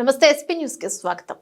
नमस्ते SP news के स्वागतम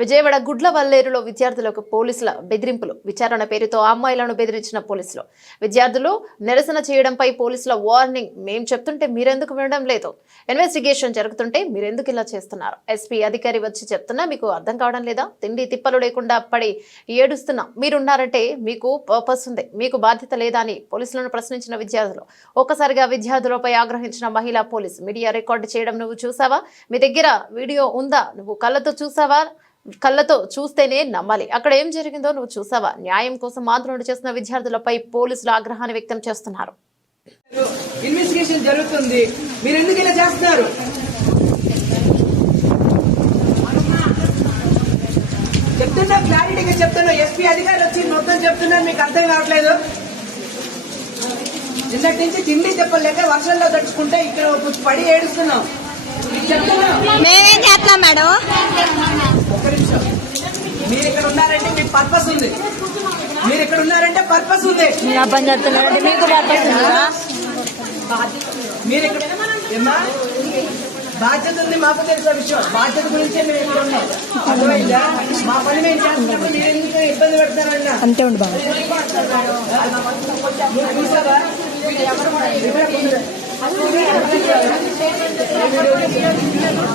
విజయవాడ వల్లేరులో విద్యార్థులకు పోలీసుల బెదిరింపులు విచారణ పేరుతో అమ్మాయిలను బెదిరించిన పోలీసులు విద్యార్థులు నిరసన చేయడంపై పోలీసుల వార్నింగ్ మేము చెప్తుంటే మీరెందుకు వినడం లేదు ఇన్వెస్టిగేషన్ జరుగుతుంటే మీరెందుకు ఇలా చేస్తున్నారు ఎస్పీ అధికారి వచ్చి చెప్తున్నా మీకు అర్థం కావడం లేదా తిండి తిప్పలు లేకుండా పడి ఏడుస్తున్నా మీరున్నారంటే మీకు పర్పస్ ఉంది మీకు బాధ్యత లేదా అని పోలీసులను ప్రశ్నించిన విద్యార్థులు ఒక్కసారిగా విద్యార్థులపై ఆగ్రహించిన మహిళా పోలీసు మీడియా రికార్డు చేయడం నువ్వు చూసావా మీ దగ్గర వీడియో ఉందా నువ్వు కళ్ళతో చూసావా కళ్ళతో చూస్తేనే నమ్మాలి అక్కడ ఏం జరిగిందో నువ్వు చూసావా న్యాయం కోసం ఆందోళన చేసిన విద్యార్థులపై పోలీసులు ఆగ్రహాన్ని వ్యక్తం చేస్తున్నారు ఇన్వెస్టిగేషన్ జరుగుతుంది మీరు ఎందుకు ఇలా చేస్తున్నారు చెప్తున్నా క్లారిటీగా చెప్తున్నా ఎస్పీ అధికారులు వచ్చి మొత్తం చెప్తున్నారు మీకు అర్థం కావట్లేదు నిన్నటి నుంచి తిండి చెప్పలేక వర్షంలో తడుచుకుంటే ఇక్కడ పడి ఏడుస్తున్నాం చెప్తున్నాం మేమేం చేస్తాం మేడం పర్పస్ ఉంది మీరు ఇక్కడ ఉన్నారంటే పర్పస్ ఉంది మీరు ఇక్కడ బాధ్యత ఉంది మాకు తెలిసిన విషయం బాధ్యత గురించి మీరు ఇక్కడ ఉన్నాం మా పని మేము చేస్తున్నాము మీరు ఎందుకు ఇబ్బంది పెడతారన్నా అంతే ఉండి బాగా ఎవరు